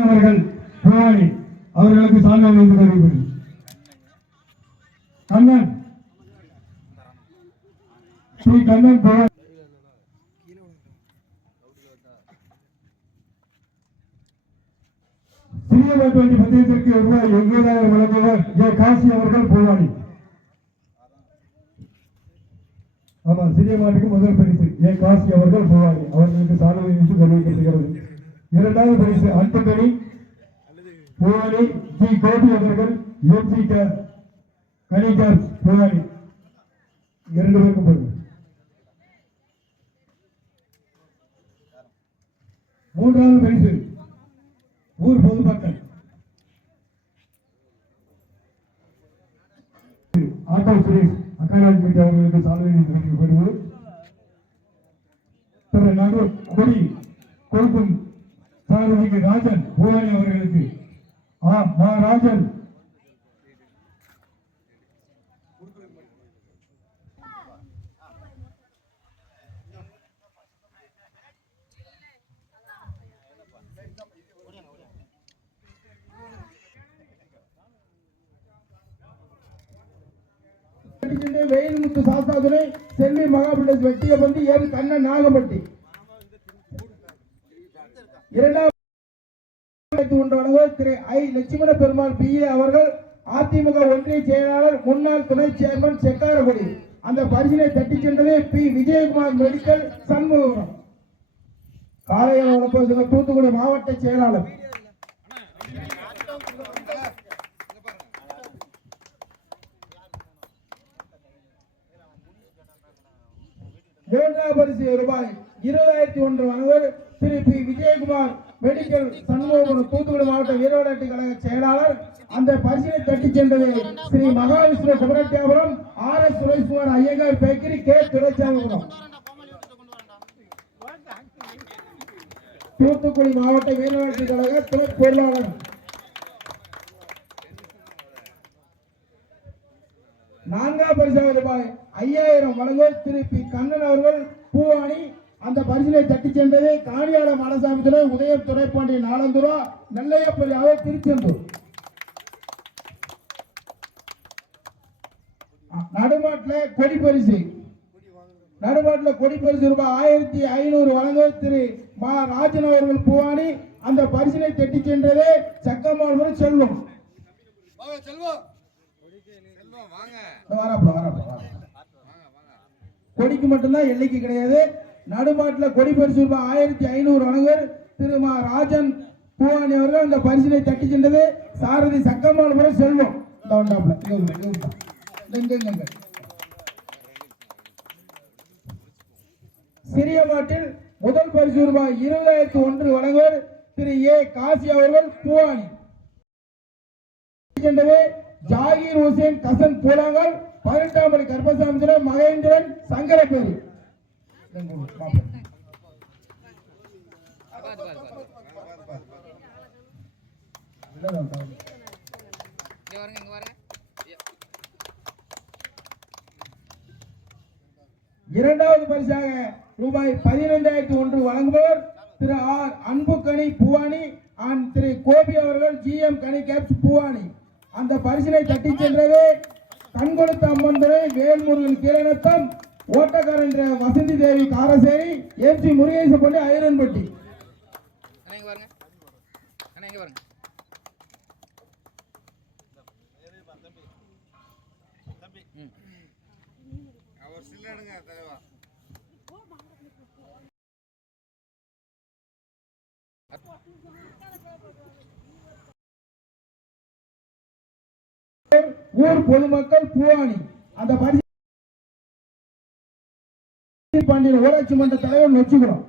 அவர்கள் அவர்களுக்கு சான்றிதழ் வந்து தெரிவிப்பது கண்ணன். ஸ்ரீ கண்ணன் சிறிய ரூபாய் எண்பதாயிரம் வழங்குவர். ஏ காசி அவர்கள் போராடி. ஆமா சிறிய மாட்டுக்கு முதல் பரிசு. ஏ காசி அவர்கள் போராடி. அவர்களுக்கு சாலை என்று கௌரவிக்கப்படுகிறது இரண்டாவது பரிசு அன்புமணி பவானி ஜி. கோபி அவர்கள் எம் ஜி கணிகர் பவானி. இரண்டு பேருக்கும் பொருள் மூன்றாவது பரிசு ஊர் பொதுமக்கள். ஆட்டோ சுரேஷ் அக்காராஜ் மீட்டி அவர்களுக்கு சாதனை வழங்கப்படுவது பிற நடு கொடி கொடுக்கும் சாரதிக்கு ராஜன் பூவாரி அவர்களுக்கு. ஆ மா ராஜன் வெட்டிக்கிண்டு வெயில்முத்து சாஸ்தாதுரை செல்வி மகாபிள்ளை வெட்டியபந்தி எம் கண்ணன் நாகப்பட்டி இரண்டாவது ஒன்று Thiru I Lakshmana Perumal B A அவர்கள் அதிமுக ஒன்றிய செயலாளர் முன்னாள் துணை சேர்மன் செக்காரகுடி. அந்த பரிசினை தட்டி சென்றது பி விஜயகுமார் மெடிக்கல் சண்முகம். காலையில் தூத்துக்குடி மாவட்ட செயலாளர். இரண்டாம் பரிசு ரூபாய் இருபதாயிரத்தி ஒன்று வாங்குவது திரு பி விஜயகுமார் மெடிக்கல் சண்முகபுரம் தூத்துக்குடி மாவட்ட வீரவிளையாட்டு கழக செயலாளர். அந்த பரிசீலனை தட்டி சென்றது Sri Mahavishnu Subrathiyapuram R S Sureshkumar Iyengar bakery K. Duraisamipuram Thoothukudi மாவட்ட வீரவிளையாட்டு கழக துணை பொருளாளர். நான்காம் பரிசாக ரூபாய் ஐயாயிரம் வழங்க திரு பி கண்ணன் அவர்கள் பூவாணி அந்த பரிசினை தட்டி சென்றது காணியாட மாடசாமி துறை உதயம் துறைப்பாண்டி நாலந்துரா நெல்லையப்பரியாக திருச்செந்தூர். நடுமாட்டில் கொடி பரிசு. நடுமாட்டில் கொடி பரிசு ரூபாய் ஆயிரத்தி ஐநூறு வழங்குவோர் திரு மா ராஜன் அவர்கள் பூவாணி. அந்த பரிசினை தட்டி சென்றது சக்கமால் செல்வம். கொடிக்கு மட்டும்தான் எல்லைக்கு கிடையாது. நடுமாட்டில் கொடி பரிசு ரூபாய் ஆயிரத்தி ஐநூறு அணுகர் திரு மா ராஜன் பூவானி அவர்கள் அந்த பரிசினை தட்டி சென்றது. சாரதி சக்கமாலபுரம் செல்வம். சிறிய மாட்டில் முதல் பரிசு ரூபாய் இருபதாயிரத்தி ஒன்று வழங்குவர் திரு ஏ காசி அவர்கள் பூவானி சென்றது ஜாகீர் ஹுசேன் கசன் பூலாங்கல் பதினெட்டாம் படி கர்ப்பசாமிந்திரன் மகேந்திரன் சங்கரப்பேரி. இரண்டாவது பரிசாக ரூபாய் பதினைந்தாயிரத்தி ஒன்று வழங்குபவர் திரு ஆர் அன்புக்கணி பூவானி அண்ட் திரு கோபி அவர்கள் ஜிஎம் கனி கேப்ஸ் பூவானி. அந்த பரிசினை தட்டி சென்றது கண்கொடுத்த அம்மன் துறை வேல்முருகன் கீழநத்தம். ஓட்டக்காரன் என்ற வசந்தி தேவி காரசேரி எம் சி முருகேசப்பள்ளி ஐரன்பட்டி அண்ணா இங்க பாருங்க. அண்ணா இங்க பாருங்க. அவர் சில்லடுங்க தலைவா. ஊர் பொதுமக்கள் பூவாணி. அந்த பரிசு பாண்டியன் ஊராட்சி மன்ற தலைவர் வச்சுக்கிறோம்.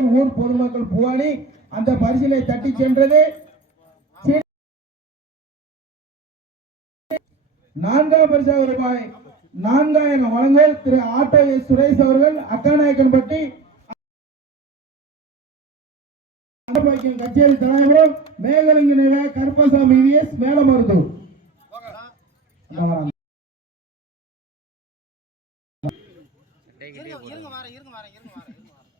ஊர் பொதுமக்கள் புவானி அந்த பரிசிலை தட்டி சென்றது. நான்காம் பரிசாக ரூபாய் நான்காயிரம் வழங்குவோர் திரு ஆட்டோ எஸ் சுரேஷ் அவர்கள் அக்காநாயக்கன்பட்டி அன்னபாக்கியம் கச்சேரி தலைவரும் மேகலிங்க கருப்பசாமி விஎஸ் மேலமருதூர் இந்த வராங்க. கைக்கு இருங்க டீ இருங்க வரேன் இருங்க வரேன் இருங்க வரேன் இருங்க வரேன்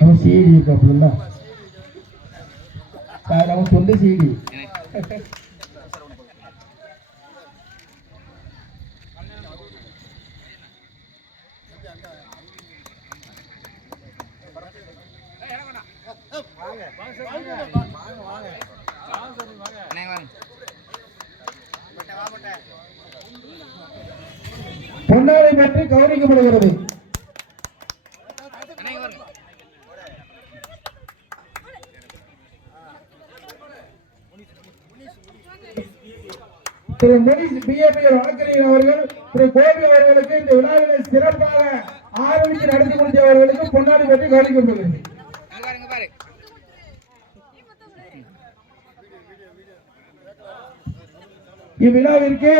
அவன் சிடி இருக்காப்புல. சார் அவன் சொல்லு சீடி பொன்னாடை பற்றி கவனிக்கப்படுகிறது. திரு முனிஷ் பிஏபி வழக்கறிஞர் அவர்கள் திரு கோபி அவர்களுக்கு இந்த விழாவினை சிறப்பாக ஆரம்பித்து நடத்தி கொண்டவர்களுக்கு பொன்னாடி பற்றி கவனிக்கப்படுகிறது. இவ்விழாவிற்கு